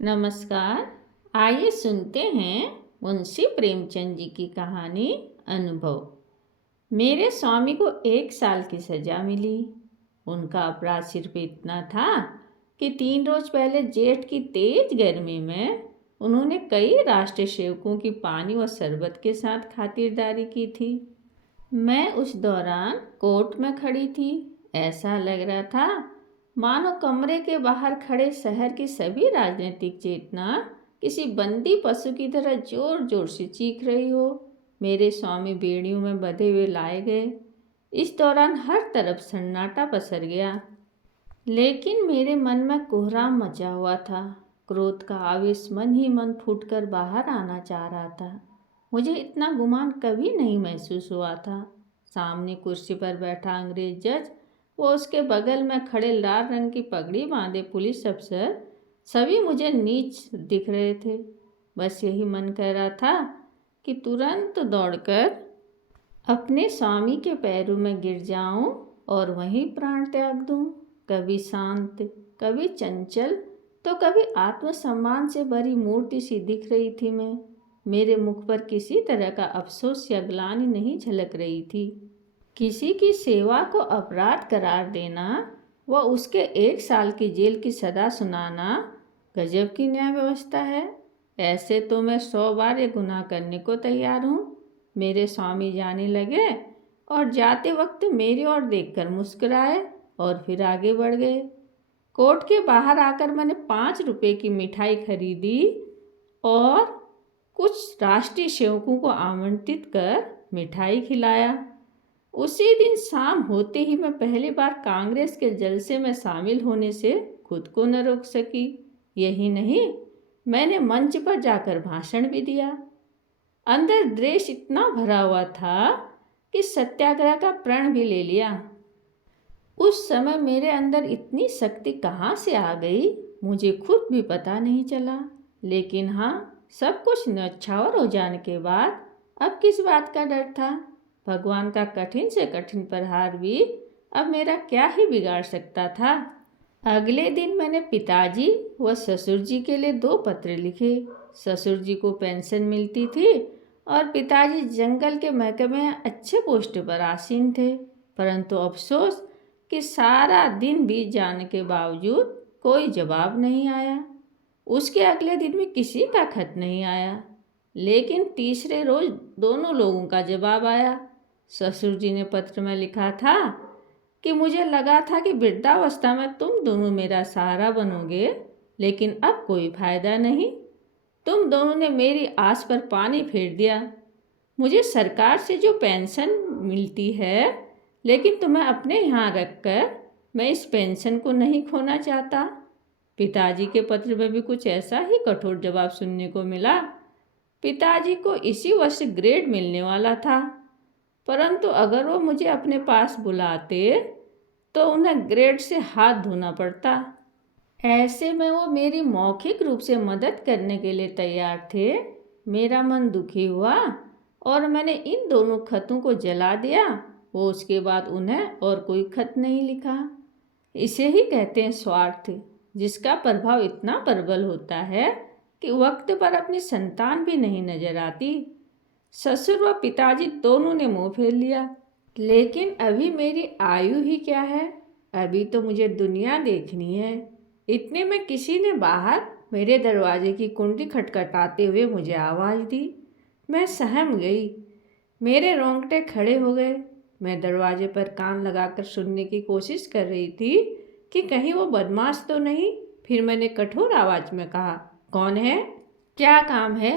नमस्कार। आइए सुनते हैं मुंशी प्रेमचंद जी की कहानी अनुभव। मेरे स्वामी को 1 साल की सजा मिली। उनका अपराध सिर्फ इतना था कि 3 रोज पहले जेठ की तेज गर्मी में उन्होंने कई राष्ट्रीय सेवकों की पानी व शरबत के साथ खातिरदारी की थी। मैं उस दौरान कोर्ट में खड़ी थी। ऐसा लग रहा था मानो कमरे के बाहर खड़े शहर की सभी राजनीतिक चेतना किसी बंदी पशु की तरह जोर जोर से चीख रही हो। मेरे स्वामी बेड़ियों में बंधे हुए लाए गए। इस दौरान हर तरफ सन्नाटा पसर गया, लेकिन मेरे मन में कोहराम मचा हुआ था। क्रोध का आवेश मन ही मन फूटकर बाहर आना चाह रहा था। मुझे इतना गुमान कभी नहीं महसूस हुआ था। सामने कुर्सी पर बैठा अंग्रेज जज, वो उसके बगल में खड़े लाल रंग की पगड़ी बांधे पुलिस अफसर, सभी मुझे नीच दिख रहे थे। बस यही मन कह रहा था कि तुरंत दौड़कर अपने स्वामी के पैरों में गिर जाऊं और वहीं प्राण त्याग दूं। कभी शांत, कभी चंचल, तो कभी आत्मसम्मान से भरी मूर्ति सी दिख रही थी मैं। मेरे मुख पर किसी तरह का अफसोस या ग्लानि नहीं झलक रही थी। किसी की सेवा को अपराध करार देना व उसके 1 साल की जेल की सजा सुनाना गजब की न्याय व्यवस्था है। ऐसे तो मैं 100 बार ये गुनाह करने को तैयार हूँ। मेरे स्वामी जाने लगे और जाते वक्त मेरी ओर देखकर मुस्कुराए और फिर आगे बढ़ गए। कोर्ट के बाहर आकर मैंने 5 रुपए की मिठाई खरीदी और कुछ राष्ट्रीय सेवकों को आमंत्रित कर मिठाई खिलाया। उसी दिन शाम होते ही मैं पहली बार कांग्रेस के जलसे में शामिल होने से खुद को न रोक सकी। यही नहीं, मैंने मंच पर जाकर भाषण भी दिया। अंदर द्वेष इतना भरा हुआ था कि सत्याग्रह का प्रण भी ले लिया। उस समय मेरे अंदर इतनी शक्ति कहाँ से आ गई, मुझे खुद भी पता नहीं चला। लेकिन हाँ, सब कुछ न्यौछावर हो जाने के बाद अब किस बात का डर था। भगवान का कठिन से कठिन प्रहार भी अब मेरा क्या ही बिगाड़ सकता था। अगले दिन मैंने पिताजी व ससुर जी के लिए 2 पत्र लिखे। ससुर जी को पेंशन मिलती थी और पिताजी जंगल के महकमे में अच्छे पोस्ट पर आसीन थे, परंतु अफसोस कि सारा दिन बीत जाने के बावजूद कोई जवाब नहीं आया। उसके अगले दिन भी किसी का खत नहीं आया, लेकिन तीसरे रोज दोनों लोगों का जवाब आया। ससुर जी ने पत्र में लिखा था कि मुझे लगा था कि वृद्धावस्था में तुम दोनों मेरा सहारा बनोगे, लेकिन अब कोई फायदा नहीं। तुम दोनों ने मेरी आस पर पानी फेर दिया। मुझे सरकार से जो पेंशन मिलती है, लेकिन तुम्हें अपने यहाँ रखकर मैं इस पेंशन को नहीं खोना चाहता। पिताजी के पत्र में भी कुछ ऐसा ही कठोर जवाब सुनने को मिला। पिताजी को इसी वर्ष ग्रेड मिलने वाला था, परंतु अगर वो मुझे अपने पास बुलाते तो उन्हें ग्रेड से हाथ धोना पड़ता। ऐसे में वो मेरी मौखिक रूप से मदद करने के लिए तैयार थे। मेरा मन दुखी हुआ और मैंने इन दोनों खतों को जला दिया। वो उसके बाद उन्हें और कोई खत नहीं लिखा। इसे ही कहते हैं स्वार्थ, जिसका प्रभाव इतना प्रबल होता है कि वक्त पर अपनी संतान भी नहीं नजर आती। ससुर व पिताजी दोनों ने मुंह फेर लिया, लेकिन अभी मेरी आयु ही क्या है। अभी तो मुझे दुनिया देखनी है। इतने में किसी ने बाहर मेरे दरवाजे की कुंडी खटखटाते हुए मुझे आवाज़ दी। मैं सहम गई, मेरे रोंगटे खड़े हो गए। मैं दरवाजे पर कान लगाकर सुनने की कोशिश कर रही थी कि कहीं वो बदमाश तो नहीं। फिर मैंने कठोर आवाज़ में कहा, कौन है, क्या काम है।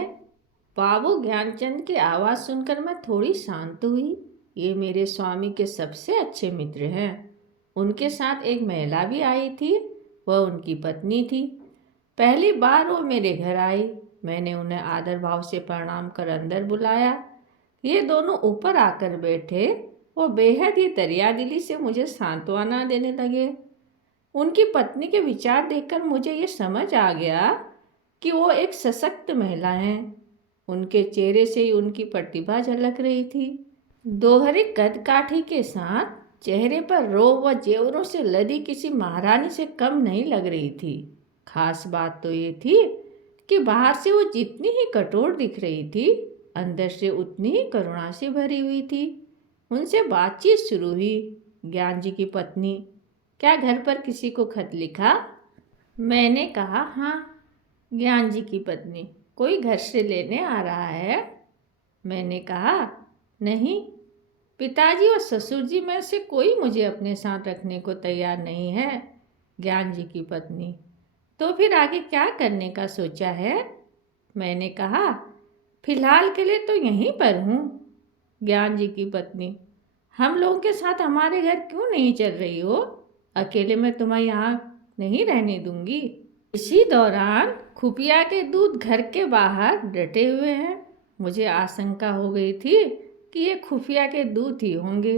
बाबू ज्ञानचंद की आवाज़ सुनकर मैं थोड़ी शांत हुई। ये मेरे स्वामी के सबसे अच्छे मित्र हैं। उनके साथ एक महिला भी आई थी, वह उनकी पत्नी थी। पहली बार वो मेरे घर आई। मैंने उन्हें आदर भाव से प्रणाम कर अंदर बुलाया। ये दोनों ऊपर आकर बैठे। वो बेहद ही दरियादिली से मुझे सांत्वना देने लगे। उनकी पत्नी के विचार देखकर मुझे ये समझ आ गया कि वो एक सशक्त महिला हैं। उनके चेहरे से ही उनकी प्रतिभा झलक रही थी। दोहरी कदकाठी के साथ चेहरे पर रोब व जेवरों से लदी किसी महारानी से कम नहीं लग रही थी। खास बात तो ये थी कि बाहर से वो जितनी ही कठोर दिख रही थी, अंदर से उतनी ही करुणा से भरी हुई थी। उनसे बातचीत शुरू हुई। ज्ञान जी की पत्नी, क्या घर पर किसी को खत लिखा? मैंने कहा, हाँ। ज्ञान जी की पत्नी, कोई घर से लेने आ रहा है? मैंने कहा, नहीं, पिताजी और ससुर जी में से कोई मुझे अपने साथ रखने को तैयार नहीं है। ज्ञान जी की पत्नी, तो फिर आगे क्या करने का सोचा है? मैंने कहा, फिलहाल के लिए तो यहीं पर हूँ। ज्ञान जी की पत्नी, हम लोगों के साथ हमारे घर क्यों नहीं चल रही हो? अकेले मैं तुम्हें यहाँ नहीं रहने दूंगी। इसी दौरान खुफिया के दूत घर के बाहर डटे हुए हैं। मुझे आशंका हो गई थी कि ये खुफिया के दूत ही होंगे।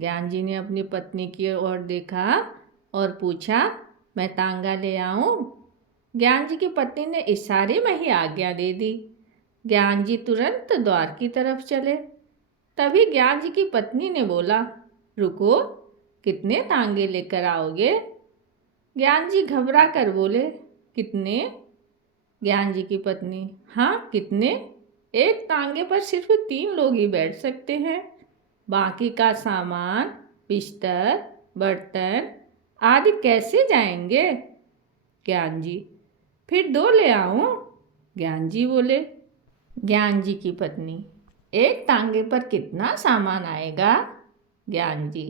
ज्ञान जी ने अपनी पत्नी की ओर देखा और पूछा, मैं तांगा ले आऊं? ज्ञान जी की पत्नी ने इशारे में ही आज्ञा दे दी। ज्ञान जी तुरंत द्वार की तरफ चले। तभी ज्ञान जी की पत्नी ने बोला, रुको, कितने तांगे लेकर आओगे? ज्ञान जी घबरा कर बोले, कितने? ज्ञान जी की पत्नी, हाँ, कितने? एक तांगे पर सिर्फ 3 लोग ही बैठ सकते हैं। बाकी का सामान, बिस्तर, बर्तन आदि कैसे जाएंगे? ज्ञान जी, फिर 2 ले आऊं? ज्ञान जी बोले। ज्ञान जी की पत्नी, एक तांगे पर कितना सामान आएगा? ज्ञान जी,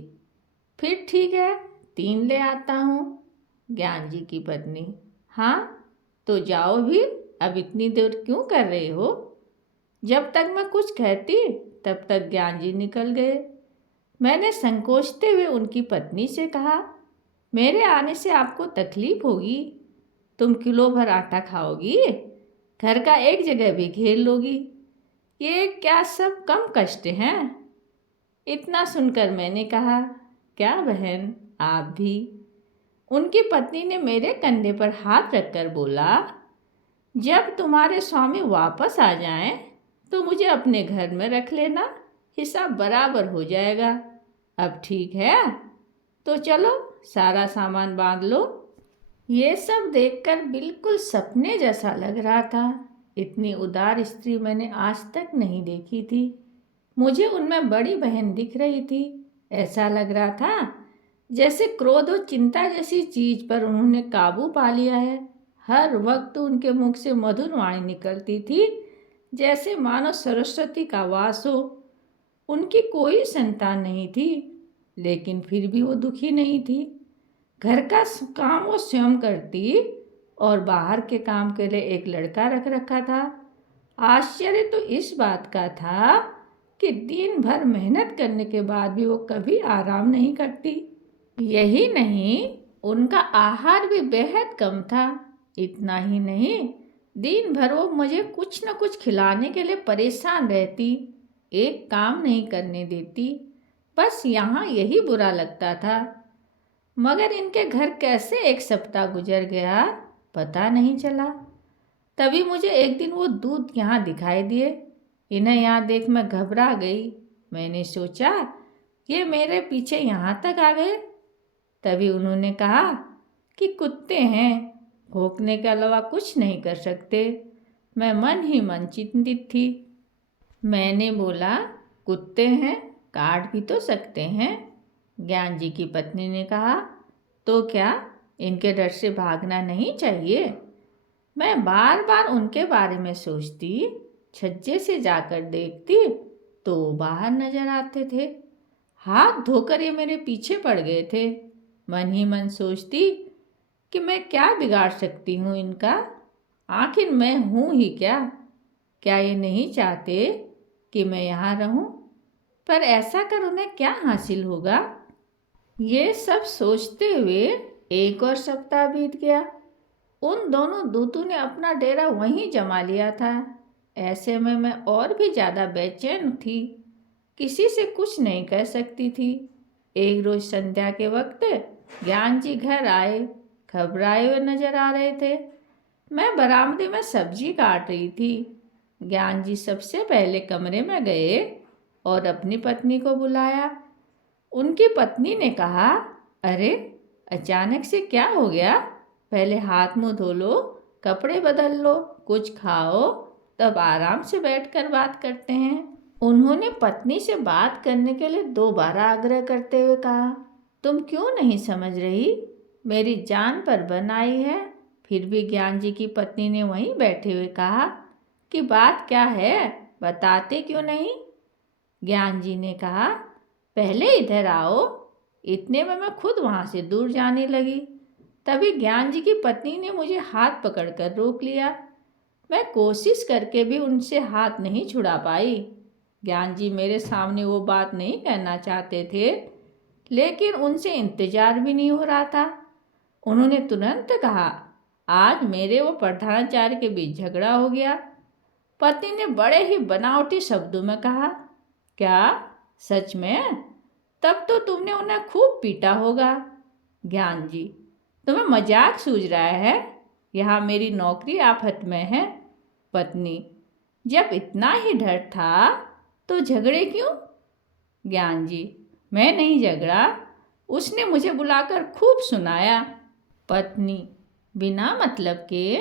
फिर ठीक है, 3 ले आता हूँ। ज्ञान जी की पत्नी, हाँ, तो जाओ भी, अब इतनी देर क्यों कर रहे हो? जब तक मैं कुछ कहती तब तक ज्ञान जी निकल गए। मैंने संकोचते हुए उनकी पत्नी से कहा, मेरे आने से आपको तकलीफ होगी, तुम किलो भर आटा खाओगी, घर का एक जगह भी घेर लोगी, ये क्या सब कम कष्ट हैं? इतना सुनकर मैंने कहा, क्या बहन, आप भी? उनकी पत्नी ने मेरे कंधे पर हाथ रखकर बोला, जब तुम्हारे स्वामी वापस आ जाएं तो मुझे अपने घर में रख लेना, हिसाब बराबर हो जाएगा। अब ठीक है, तो चलो सारा सामान बांध लो। ये सब देखकर बिल्कुल सपने जैसा लग रहा था। इतनी उदार स्त्री मैंने आज तक नहीं देखी थी। मुझे उनमें बड़ी बहन दिख रही थी। ऐसा लग रहा था जैसे क्रोध और चिंता जैसी चीज पर उन्होंने काबू पा लिया है। हर वक्त उनके मुख से मधुर वाणी निकलती थी, जैसे मानो सरस्वती का वास हो। उनकी कोई संतान नहीं थी, लेकिन फिर भी वो दुखी नहीं थी। घर का काम वो स्वयं करती और बाहर के काम के लिए एक लड़का रख रखा था। आश्चर्य तो इस बात का था कि दिन भर मेहनत करने के बाद भी वो कभी आराम नहीं करती। यही नहीं, उनका आहार भी बेहद कम था। इतना ही नहीं, दिन भर वो मुझे कुछ न कुछ खिलाने के लिए परेशान रहती, एक काम नहीं करने देती। बस यहाँ यही बुरा लगता था। मगर इनके घर कैसे एक सप्ताह गुजर गया पता नहीं चला। तभी मुझे एक दिन वो दूत यहाँ दिखाई दिए। इन्हें यहाँ देख मैं घबरा गई। मैंने सोचा ये मेरे पीछे यहाँ तक आ गए। तभी उन्होंने कहा कि कुत्ते हैं, भौंकने के अलावा कुछ नहीं कर सकते। मैं मन ही मन चिंतित थी। मैंने बोला, कुत्ते हैं, काट भी तो सकते हैं। ज्ञान जी की पत्नी ने कहा, तो क्या इनके डर से भागना नहीं चाहिए? मैं बार बार उनके बारे में सोचती, छज्जे से जाकर देखती तो बाहर नजर आते थे। हाथ धोकर ये मेरे पीछे पड़ गए थे। मन ही मन सोचती कि मैं क्या बिगाड़ सकती हूँ इनका? आखिर मैं हूँ ही क्या? क्या ये नहीं चाहते कि मैं यहाँ रहूँ? पर ऐसा कर उन्हें क्या हासिल होगा? ये सब सोचते हुए एक और सप्ताह बीत गया। उन दोनों दूतों ने अपना डेरा वहीं जमा लिया था। ऐसे में मैं और भी ज़्यादा बेचैन थी, किसी से कुछ नहीं कह सकती थी। एक रोज संध्या के वक्त ज्ञान जी घर आए, घबराए हुए नजर आ रहे थे। मैं बरामदे में सब्जी काट रही थी। ज्ञान जी सबसे पहले कमरे में गए और अपनी पत्नी को बुलाया। उनकी पत्नी ने कहा, अरे, अचानक से क्या हो गया? पहले हाथ मुंह धो लो, कपड़े बदल लो, कुछ खाओ, तब आराम से बैठकर बात करते हैं। उन्होंने पत्नी से बात करने के लिए दोबारा आग्रह करते हुए कहा, तुम क्यों नहीं समझ रही? मेरी जान पर बन आई है। फिर भी ज्ञान जी की पत्नी ने वहीं बैठे हुए कहा कि बात क्या है, बताते क्यों नहीं? ज्ञान जी ने कहा, पहले इधर आओ। इतने में मैं खुद वहाँ से दूर जाने लगी। तभी ज्ञान जी की पत्नी ने मुझे हाथ पकड़कर रोक लिया। मैं कोशिश करके भी उनसे हाथ नहीं छुड़ा पाई। ज्ञान जी मेरे सामने वो बात नहीं कहना चाहते थे, लेकिन उनसे इंतजार भी नहीं हो रहा था। उन्होंने तुरंत कहा, आज मेरे वो प्रधानाचार्य के बीच झगड़ा हो गया। पत्नी ने बड़े ही बनावटी शब्दों में कहा, क्या सच में? तब तो तुमने उन्हें खूब पीटा होगा। ज्ञान जी, तुम्हें मजाक सूझ रहा है? यहाँ मेरी नौकरी आफत में है। पत्नी, जब इतना ही डर था तो झगड़े क्यों? ज्ञान जी, मैं नहीं झगड़ा, उसने मुझे बुलाकर खूब सुनाया। पत्नी, बिना मतलब के?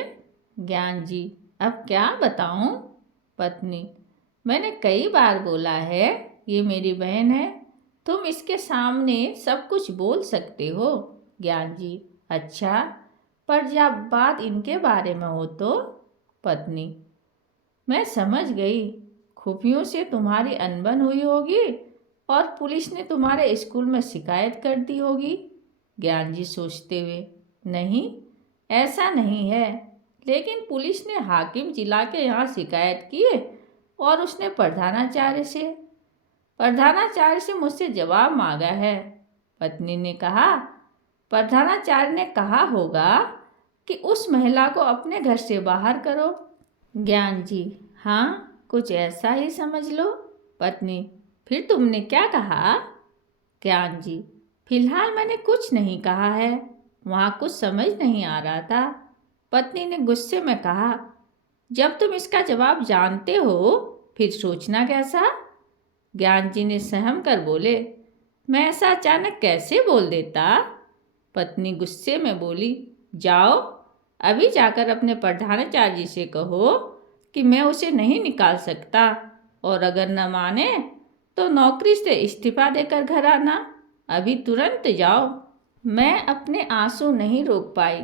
ज्ञान जी, अब क्या बताऊं? पत्नी, मैंने कई बार बोला है, ये मेरी बहन है, तुम इसके सामने सब कुछ बोल सकते हो। ज्ञान जी, अच्छा, पर जब बात इनके बारे में हो तो? पत्नी, मैं समझ गई, खुफियों से तुम्हारी अनबन हुई होगी और पुलिस ने तुम्हारे स्कूल में शिकायत कर दी होगी। ज्ञान जी सोचते हुए, नहीं, ऐसा नहीं है, लेकिन पुलिस ने हाकिम जिला के यहाँ शिकायत की और उसने प्रधानाचार्य से मुझसे जवाब मांगा है। पत्नी ने कहा, प्रधानाचार्य ने कहा होगा कि उस महिला को अपने घर से बाहर करो। ज्ञान जी, हाँ, कुछ ऐसा ही समझ लो। पत्नी, फिर तुमने क्या कहा? ज्ञान जी, फिलहाल मैंने कुछ नहीं कहा है, वहाँ कुछ समझ नहीं आ रहा था। पत्नी ने गुस्से में कहा, जब तुम इसका जवाब जानते हो फिर सोचना कैसा? ज्ञान जी ने सहम कर बोले, मैं ऐसा अचानक कैसे बोल देता? पत्नी गुस्से में बोली, जाओ, अभी जाकर अपने प्रधानाचार्य जी से कहो कि मैं उसे नहीं निकाल सकता, और अगर न माने तो नौकरी से इस्तीफा देकर घर आना। अभी तुरंत जाओ। मैं अपने आंसू नहीं रोक पाई।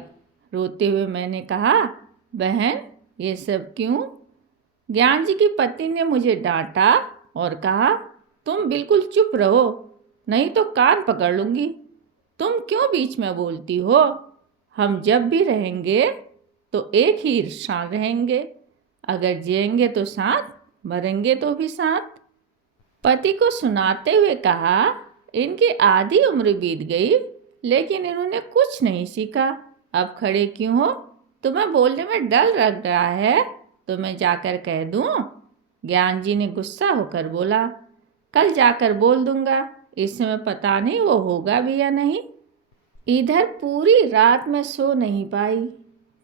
रोते हुए मैंने कहा, बहन, ये सब क्यों? ज्ञान जी की पत्नी ने मुझे डांटा और कहा, तुम बिल्कुल चुप रहो, नहीं तो कान पकड़ लूँगी। तुम क्यों बीच में बोलती हो? हम जब भी रहेंगे तो एक ही साथ रहेंगे, अगर जिएंगे तो साथ, मरेंगे तो भी साथ। पति को सुनाते हुए कहा, इनकी आधी उम्र बीत गई, लेकिन इन्होंने कुछ नहीं सीखा। अब खड़े क्यों हो? तुम्हें बोलने में डर लग रहा है तो मैं जाकर कह दूं? ज्ञान जी ने गुस्सा होकर बोला, कल जाकर बोल दूंगा, इस समय पता नहीं वो होगा भी या नहीं। इधर पूरी रात में सो नहीं पाई।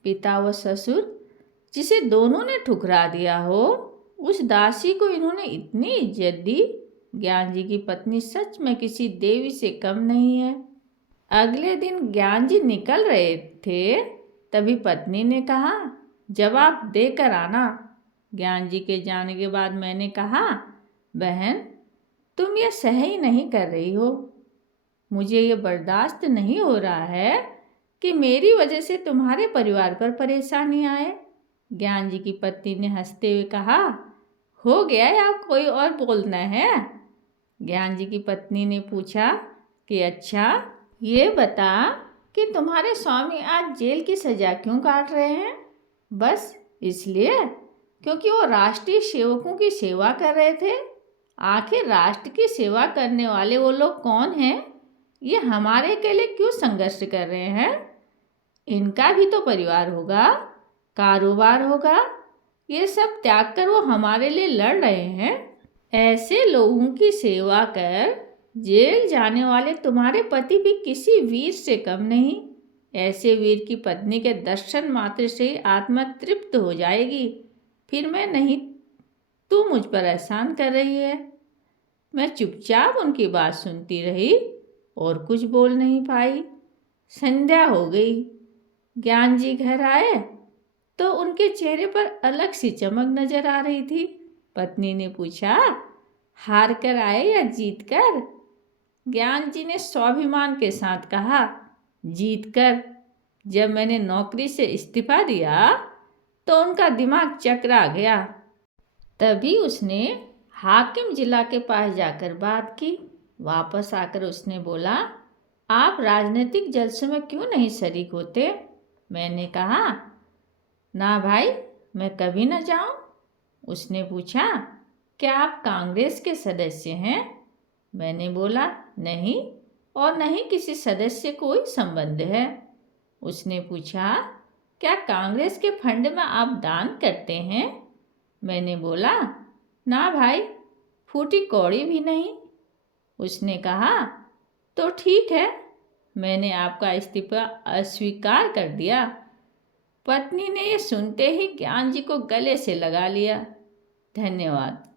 पिता व ससुर, जिसे दोनों ने ठुकरा दिया हो, उस दासी को इन्होंने इतनी इज्जत दी। ज्ञान जी की पत्नी सच में किसी देवी से कम नहीं है। अगले दिन ज्ञान जी निकल रहे थे, तभी पत्नी ने कहा, जवाब देकर आना। ज्ञान जी के जाने के बाद मैंने कहा, बहन, तुम ये सही नहीं कर रही हो। मुझे ये बर्दाश्त नहीं हो रहा है कि मेरी वजह से तुम्हारे परिवार पर परेशानी आए। ज्ञान जी की पत्नी ने हंसते हुए कहा, हो गया या कोई और बोलना है? ज्ञान जी की पत्नी ने पूछा कि अच्छा, ये बता कि तुम्हारे स्वामी आज जेल की सज़ा क्यों काट रहे हैं? बस इसलिए क्योंकि वो राष्ट्रीय सेवकों की सेवा कर रहे थे। आखिर राष्ट्र की सेवा करने वाले वो लोग कौन हैं? ये हमारे के लिए क्यों संघर्ष कर रहे हैं? इनका भी तो परिवार होगा, कारोबार होगा, ये सब त्याग कर वो हमारे लिए लड़ रहे हैं। ऐसे लोगों की सेवा कर जेल जाने वाले तुम्हारे पति भी किसी वीर से कम नहीं। ऐसे वीर की पत्नी के दर्शन मात्र से ही आत्मा तृप्त हो जाएगी। फिर मैं नहीं, तू मुझ पर एहसान कर रही है। मैं चुपचाप उनकी बात सुनती रही और कुछ बोल नहीं पाई। संध्या हो गई। ज्ञान जी घर आए तो उनके चेहरे पर अलग सी चमक नजर आ रही थी। पत्नी ने पूछा, हार कर आए या जीत कर? ज्ञान जी ने स्वाभिमान के साथ कहा, जीत कर। जब मैंने नौकरी से इस्तीफा दिया तो उनका दिमाग चकरा गया। तभी उसने हाकिम जिला के पास जाकर बात की। वापस आकर उसने बोला, आप राजनीतिक जलसों में क्यों नहीं शरीक होते? मैंने कहा, ना भाई, मैं कभी न जाऊं। उसने पूछा, क्या आप कांग्रेस के सदस्य हैं? मैंने बोला, नहीं, और नहीं किसी सदस्य कोई संबंध है। उसने पूछा, क्या कांग्रेस के फंड में आप दान करते हैं? मैंने बोला, ना भाई, फूटी कौड़ी भी नहीं। उसने कहा, तो ठीक है, मैंने आपका इस्तीफा अस्वीकार कर दिया। पत्नी ने ये सुनते ही ज्ञान जी को गले से लगा लिया। धन्यवाद।